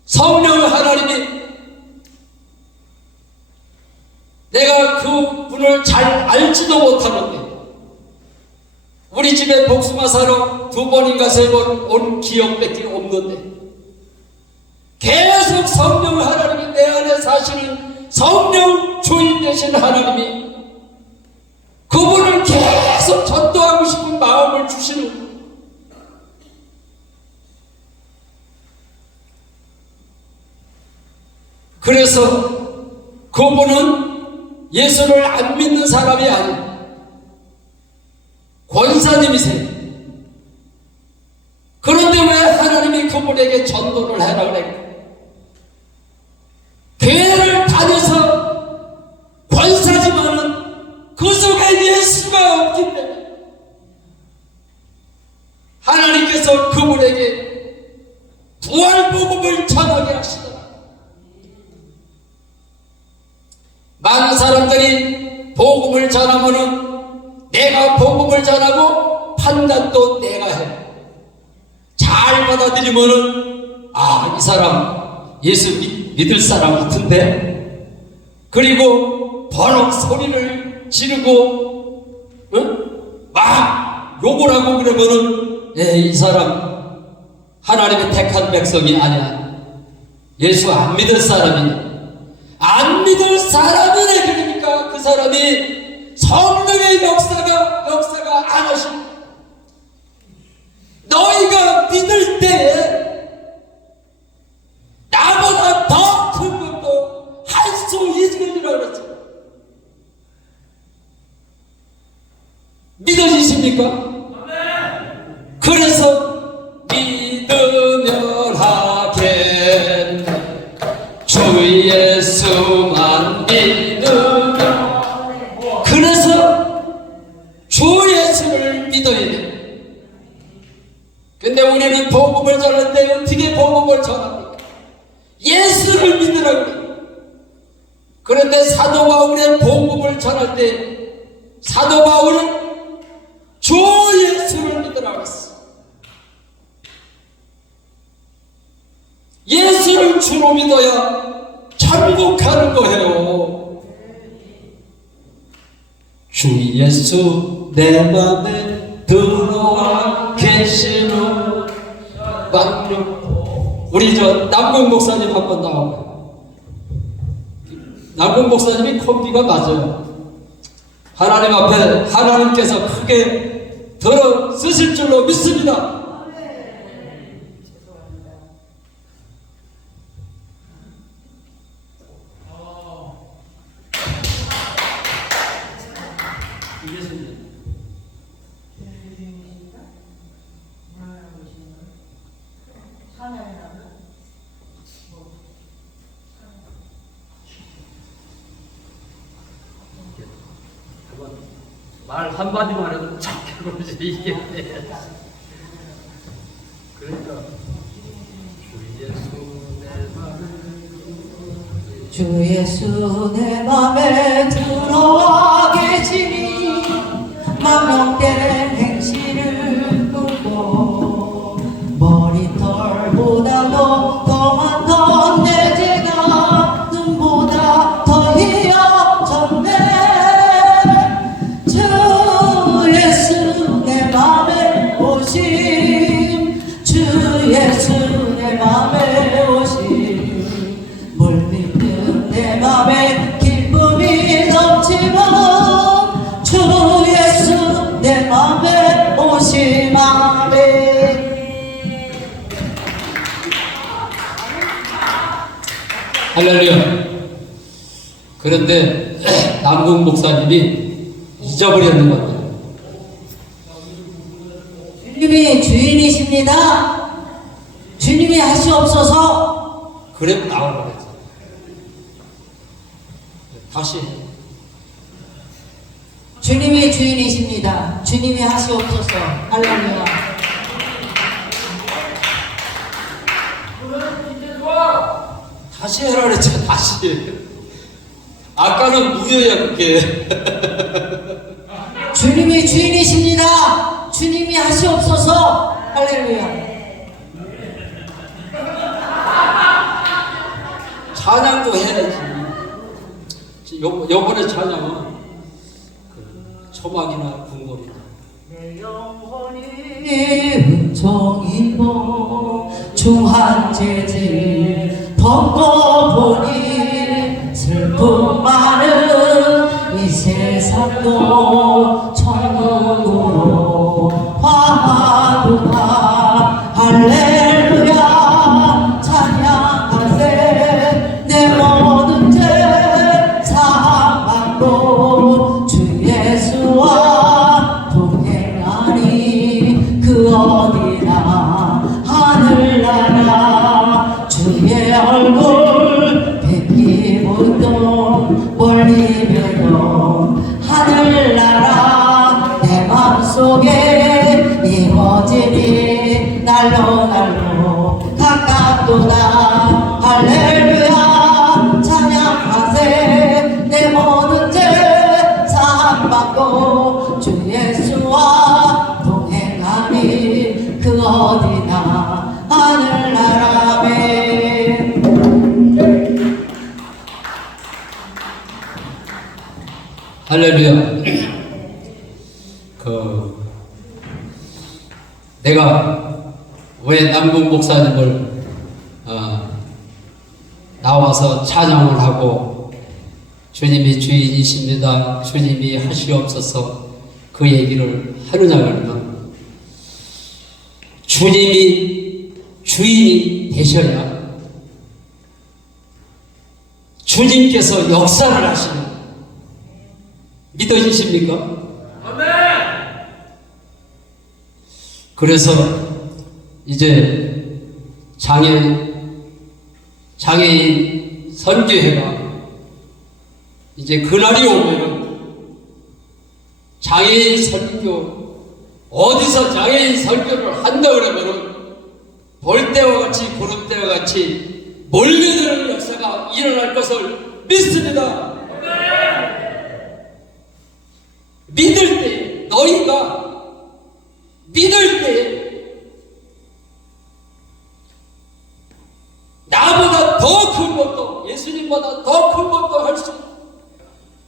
성령 하나님이 내가 그 분을 잘 알지도 못하는데 우리 집에 복숭아 사러 2번인가 3번 온 기억밖에 없는데 계속 성령 하나님이 내 안에 사시는 성령 주인 되신 하나님이 그분을 계속 전도하고 싶은 마음을 주시는 거예요. 그래서 그분은 예수를 안 믿는 사람이 아니에요. 권사님이세요. 그런데 왜 하나님이 그분에게 전도를 해라 그래요? 교회를 다녀서 권사지만은 그 속에 예수가 없기 때문에 하나님께서 그분에게 부활복음을 전하게 하시더라. 많은 사람들이 복음을 전하면은 내가 복음을 전하고 판단도 내가 해. 잘 받아들이면은 이 사람 예수 믿을 사람 같은데. 그리고 버럭 소리를 지르고 막 욕을 하고 그러면은 이 사람 하나님의 택한 백성이 아니야. 예수 안 믿을 사람이냐. 안 믿을 사람이네. 그러니까 그 사람이 성령의 역사가 안 하신. 너희가 믿을 때에 나보다 더 큰 것도 할 수 있으리라 그랬죠. 복음을 전하는데 어떻게 복음을 전합니까? 예수를 믿으라고. 그런데 사도 바울의 복음을 전할 때 사도 바울은 주 예수를 믿으라고 했어. 예수를 주로 믿어야 천국 가는 거예요. 주 예수 내 맘에 들어와 계시는 방금 우리 남궁 목사님 한번 나와요. 남궁 목사님이 콤비가 맞아요. 하나님 앞에 하나님께서 크게 들어 쓰실 줄로 믿습니다. 말 한마디만 해도 착해 그러지 이게. 그러니까 주 예수 내 맘에 들어와 계시니 만명된 행실을 묻고 머리털보다도 더 많던 내 죄가 눈보다 더 희어졌네. 주 예수 내 맘에 오심 주 예수 내 맘에 오심 뭘 믿는 내 맘에 기쁨이 넘치면 주 예수 내 맘에 오심 아멘. 할렐루야. 그런데 남궁 목사님이 잊어버렸는 겁니다. 주님이 주인이십니다. 주님이 하시옵소서. 그래 나와버렸어. 다시 주님이 주인이십니다. 주님이 하시옵소서. 할렐루야. 다시 해라 그랬죠. 다시. 아까는 무효야 그게. 주님이 주인이십니다. 주님이 하시옵소서. 할렐루야. 찬양도 해야지. 요번에 찬양은 그 초막이나 궁궐이나 내 영혼이 은총 입어 중한 죄질 덮어보니 슬픔 많은 이 세상도 천국으로 화두가 할렐루야 찬양하세. 내 모든 죄 사함받고 주 예수와 동행하니 그 어디나 하늘나라 주의 얼굴 뵙기보다 멀리 뵈도 하늘나라 내 맘속에 이루어지니 날로 날로 가깝도다. 할렐루야 찬양하세. 내 모든 죄 사함받고 주 예수와 동행하니 그 어디나 하늘나라 아멘. 할렐루야. 내가 왜 남궁 목사님을 나와서 찬양을 하고 주님이 주인이십니다. 주님이 하시옵소서 그 얘기를 하느냐 그러면 주님이 주인이 되셔야 주님께서 역사를 하시는 믿어지십니까? 아멘. 그래서 이제 장애인 선교회가 이제 그날이 오면 장애인 설교 어디서 장애인 설교를 한다 그러면은 볼 때와 같이 구름 때와 같이 몰려드는 역사가 일어날 것을 믿습니다. 믿을 때, 너희가 믿을 때 나보다 더 큰 것도, 예수님보다 더 큰 것도 할 수 있다.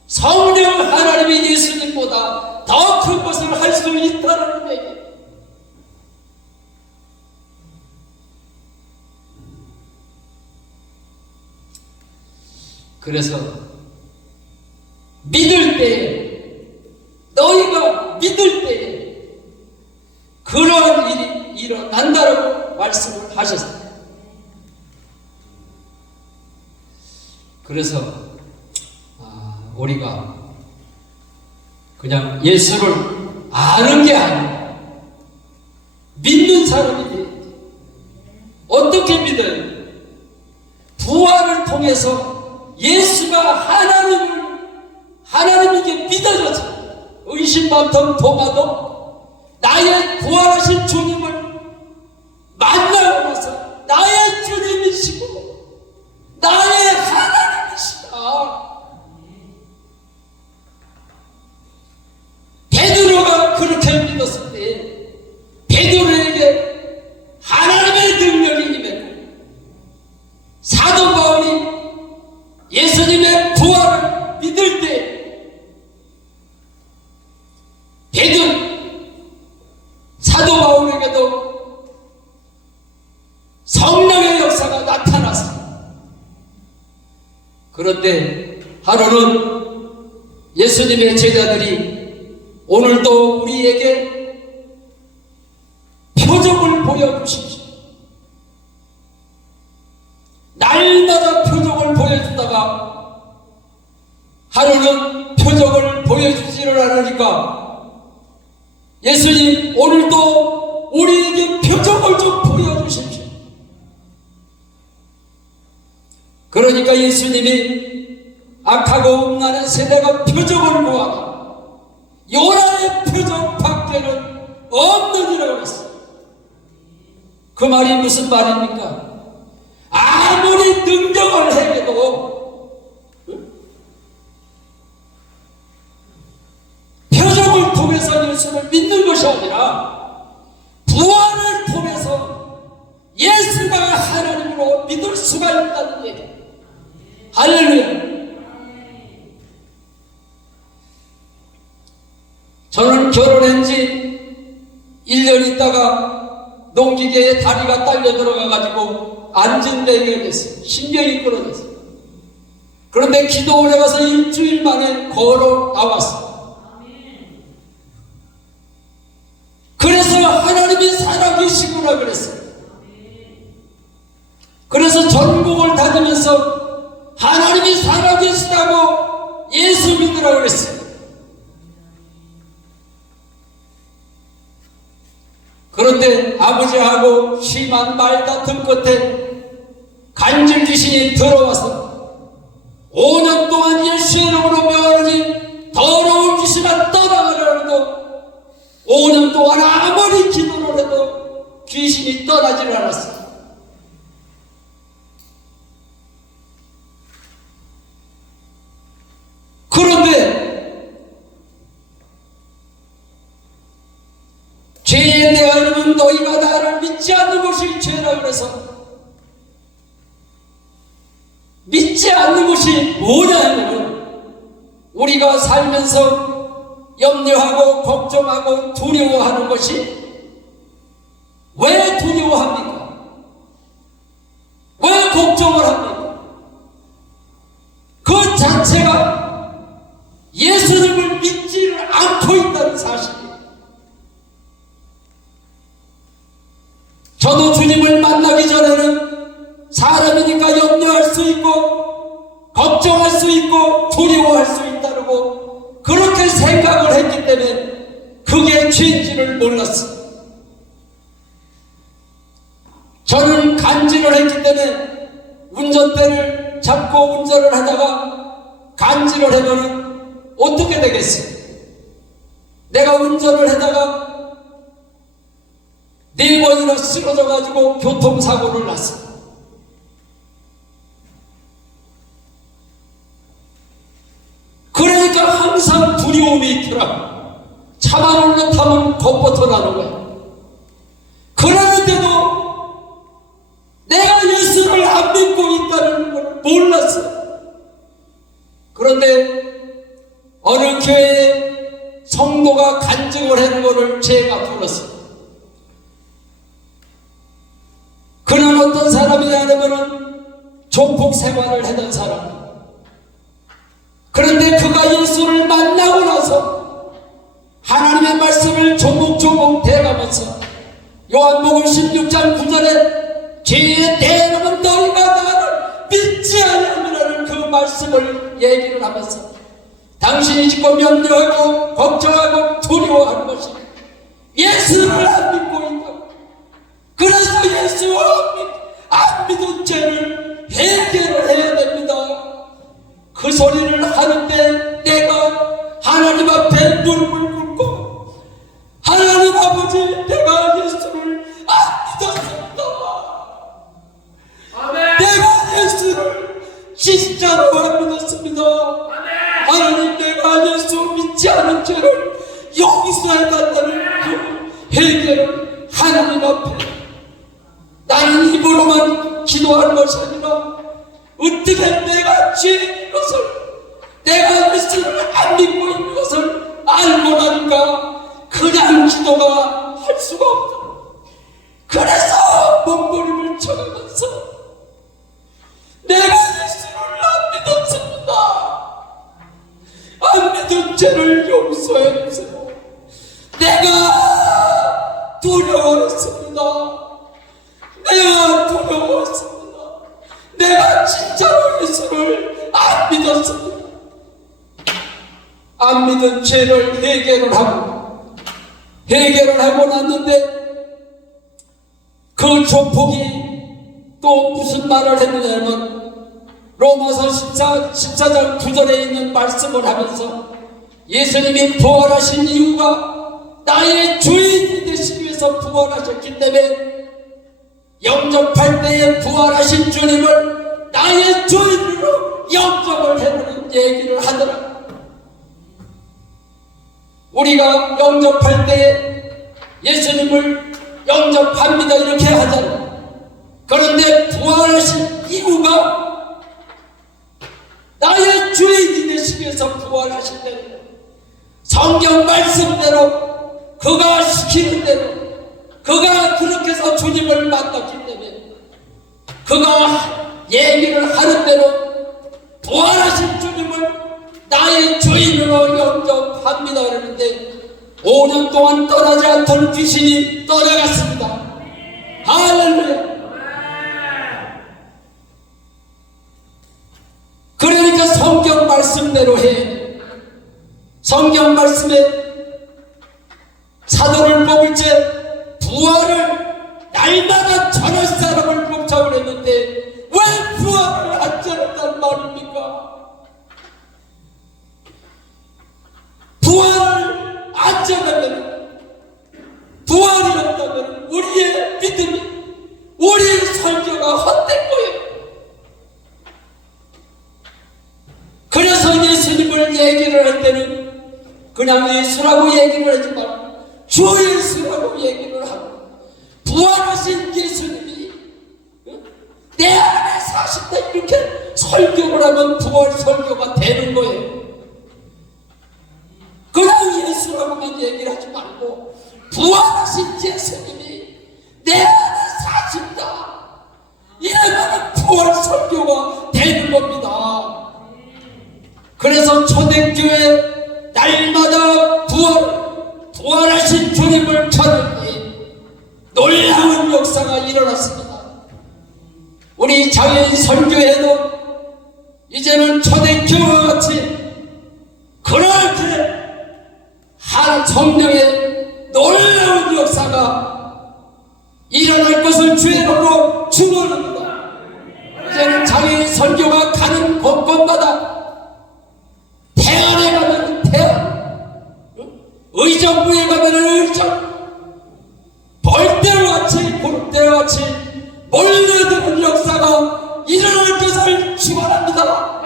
성령 하나님이 예수님보다 더 큰 것을 할 수 있다는 얘기. 그래서 믿을 때, 너희가 믿을 때 그러한 일이 일어난다라고 말씀을 하셨어요. 그래서 우리가 그냥 예수를 아는 게 아니라 믿는 사람이 돼야지. 어떻게 믿어요? 부활을 통해서 예수가 하나님에게 믿어졌어. 의심 많던 도마도 나의 부활하신 주님을 만나고 나서 나의 주님이시고 나의 하나님이시다. 베드로가 그렇게 믿었을 때 베드로에게 하나님의 능력이 임했고, 사도 바울이 예수님의 부활을 믿을 때 사도 바울에게도 성령의 역사가 나타났습니다. 그런데 하루는 예수님의 제자들이 오늘도 우리에게 표적을 보여주십시오. 날마다 표적을 보여주다가 하루는 표적을 보여주지를 않으니까 예수님, 오늘도 우리에게 표적을 좀 보여주십시오. 그러니까 예수님이 악하고 음란한 세대가 표적을 구하라. 요나의 표적 밖에는 없느니라고 했어요. 그 말이 무슨 말입니까? 아무리 능력을 행해도 표적을 통해서 예수를 믿는 것이 아니라 부활을 통해서 예수가 하나님으로 믿을 수가 있다는 얘기. 할렐루야. 저는 결혼한 지 1년 있다가 농기계에 다리가 딸려 들어가가지고 앉은 데가 됐어요. 신경이 끊어졌어요. 그런데 기도원에 가서 일주일 만에 걸어 나왔어요. 그래서 하나님이 살아계시구나 그랬어요. 그래서 전국을 다니면서 하나님이 살아계시다고 예수 믿으라고 그랬어요. 그런데 아버지하고 심한 말다툼 끝에 간질 귀신이 들어와서 5년 동안 예수의 이름으로 명하니 더러운 귀신아 떠나가라고 5년 동안 아무리 기도를 해도 귀신이 떠나질 않았어요. 그런데 죄에 대하여는 너희가 나를 믿지 않는 것이 죄라 그래서 믿지 않는 것이 뭐냐면 우리가 살면서 염려하고 걱정하고 두려워하는 것이 왜 두려워합니까? 왜 걱정을 합니까? 그 자체가 예수님을 믿지를 않고 있다는 사실이에요. 저도 주님을 만나기 전에는 사람이니까 염려할 수 있고 걱정할 수 있고 두려워할 수 있다고 그렇게 생각을 했기 때문에 그게 죄인지를 몰랐어요. 저는 간질을 했기 때문에 운전대를 잡고 운전을 하다가 간질을 하면 어떻게 되겠어요? 내가 운전을 하다가 4번이나 쓰러져 가지고 교통사고를 났어. 그러니까 항상 두려움이 있더라. 차만 올라타면 겁부터 나는 거야. 그러는데도 내가 예수를 안 믿고 있다는 걸 몰랐어. 그런데 어느 교회에 성도가 간증을 하는 것을 제가 들었어. 그는 어떤 사람이냐면은 조폭 생활을 하던 사람. 그런데 그가 예수를 만나고 나서 하나님의 말씀을 조목조목 대가면서 요한복음 16장 9절에 죄의 대가는 너희가 나를 믿지 않으라는 그 말씀을 얘기를 하면서 당신이 지금 염려하고 걱정하고 두려워하는 것이 예수를 안 믿고 있다고. 그래서 예수 안 믿은 죄를 해결을 해야 됩니다. 그 소리를 하는데 내가 하나님 앞에 무릎을 꿇고 하나님 아버지, 내가 예수를 안 믿었습니다. 아멘. 내가 예수를 진짜로 안 믿었습니다. 하나님, 내가 예수 믿지 않은 죄를 여기서 해달라는 그 해결을 하나님 앞에 나는 입으로만 기도하는 것이 아니라 어떻게 내가 죄인 것을, 내가 예수를 안 믿고 있는 것을 알고 나니까 그냥 기도가 할 수가 없다. 그래서 몸부림을 쳐가면서 내가 예수를 안 믿었습니다. 안 믿은 죄를 용서해 주세요. 내가 두려워했습니다. 내가 두려웠습니다. 내가 진짜로 예수를 안 믿었습니다. 안 믿은 죄를 해결을 하고 났는데 그 조폭이 또 무슨 말을 했느냐면 로마서 14장 9절에 있는 말씀을 하면서 예수님이 부활하신 이유가 나의 주인이 되시기 위해서 부활하셨기 때문에 영접할 때에 부활하신 주님을 나의 주인으로 영접을 해라는 얘기를 하더라. 우리가 영접할 때에 예수님을 영접합니다 이렇게 하잖아. 그런데 부활하신 이유가 나의 주인이 되시기 위해서 부활하신다는 거예요. 성경 말씀대로 그가 시키는 대로 그가 그렇게 해서 주님을 만났기 때문에 그가 얘기를 하는 대로 부활하신 주님을 나의 주인으로 영접합니다 그러는데 5년 동안 떠나지 않던 귀신이 떠나갔습니다. 할렐루야. 그러니까 성경 말씀대로 해. 성경 말씀에 사도를 뽑을 때 부활을 날마다 전할 사람을 뽑자고 했는데 왜 부활을 하지 않았단 말입니까? 부활을 안 전하면, 부활이 없다면 우리의 믿음이, 우리의 설교가 헛된 거예요. 그래서 예수님을 얘기를 할 때는 그냥 예수라고 얘기를 하지 말고 주 예수라고 얘기를 하고 부활하신 예수님이 내 안에 사신다 이렇게 설교를 하면 부활 설교가 되는 거예요. 그냥 예수라고만 얘기를 하지 말고 부활하신 예수님이 내 안에 사신다 이러면 부활 설교가 되는 겁니다. 그래서 초대교회 날마다 부활하신 주님을 찾으니 놀라운 역사가 일어났습니다. 우리 장애인 설교회도 이제는 초대교회와 같이 그렇게 한 성령의 놀라운 역사가 일어날 것을 주의로 축원합니다. 이제는 장애인 설교가 가는 곳곳마다 태안에 가면 태안, 의정부에 가면 의정, 벌대로 같이 몰려드는 역사가 일어날 것을 축원합니다.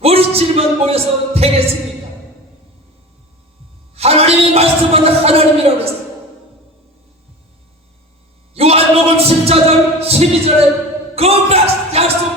우리끼리만 모여서 되겠습니까? 하나님이 말씀하는 하나님이라고 했어요. 요한복음 10장 12절에 그 약속